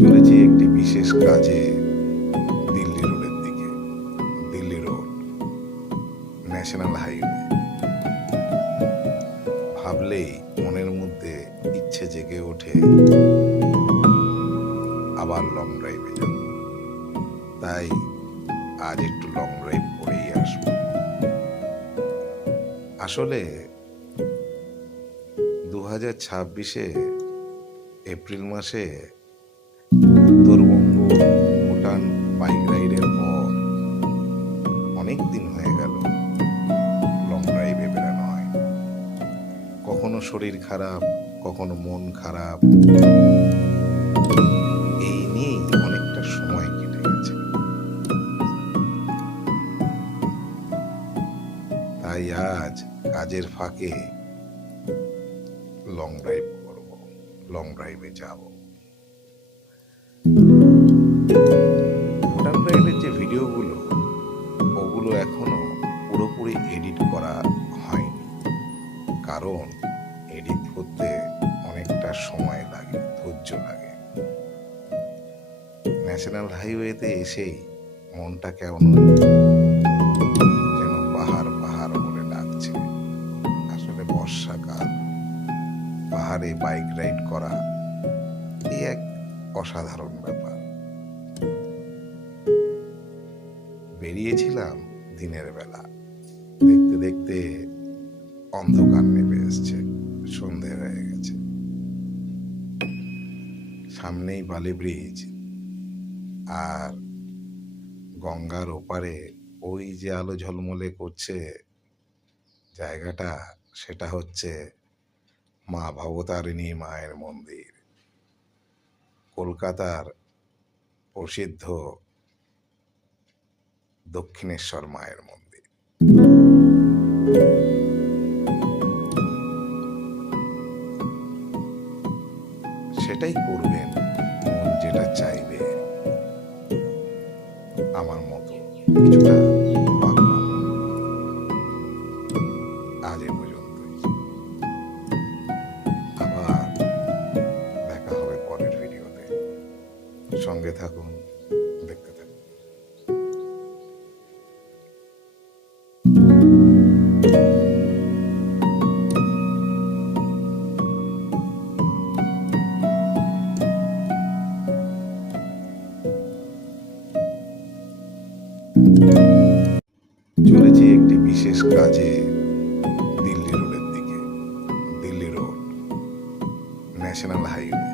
চলেছি একটি বিশেষ কাজে দিল্লি রোডের দিকে। Delhi road, national highway. ভাবলেই মনের মধ্যে ইচ্ছে জেগে ওঠে আবার লং ড্রাইভে যাব। তাই আজ একটু লং ড্রাইভ করেই আসবো। আসলে 2026-এ এপ্রিল মাসে উত্তরবঙ্গ ভুটান বাইক রাইডের পর অনেক দিন হয়ে গেল লং ড্রাইভে বেরানো হয়। কখনো শরীর খারাপ, কখনো মন খারাপ, এই নিয়েই অনেকটা সময় কেটে গেছে। তাই আজ কাজের ফাঁকে লং ড্রাইভ করব, লং ড্রাইভে যাব। ভুটান রাইডের যে ভিডিওগুলো, ওগুলো এখনো পুরোপুরি এডিট করা হয়নি, কারণ এডিট করতে অনেকটা সময় লাগে, ধৈর্য লাগে। ন্যাশনাল হাইওয়েতে এসেই মনটা কেমন যেন পাহাড় পাহাড় বলে ডাকছে। আসলে বর্ষাকাল, পাহাড়ে বাইক রাইড করা এই এক অসাধারণ ব্যাপার। বেরিয়েছিলাম দিনের বেলা, দেখতে দেখতে অন্ধকার নেমে এসছে, সন্ধে হয়ে গেছে। সামনেই বালি ব্রিজ, আর গঙ্গার ওপারে ওই যে আলো ঝলমলে করছে জায়গাটা, সেটা হচ্ছে মা ভবতারিণী মায়ের মন্দির, কলকাতার প্রসিদ্ধ দক্ষিণেশ্বর মায়ের মন্দির। সেটাই করবেন মন যেটা চাইবে, আমার মতো কিছুটা পাগলাম। আজ এ পর্যন্তই, আবার দেখা হবে পরের ভিডিওতে। সঙ্গে থাকুন, দেখতে থাকুন। চলেছি একটি বিশেষ কাজে দিল্লি রোডের দিকে। Delhi road, national highway.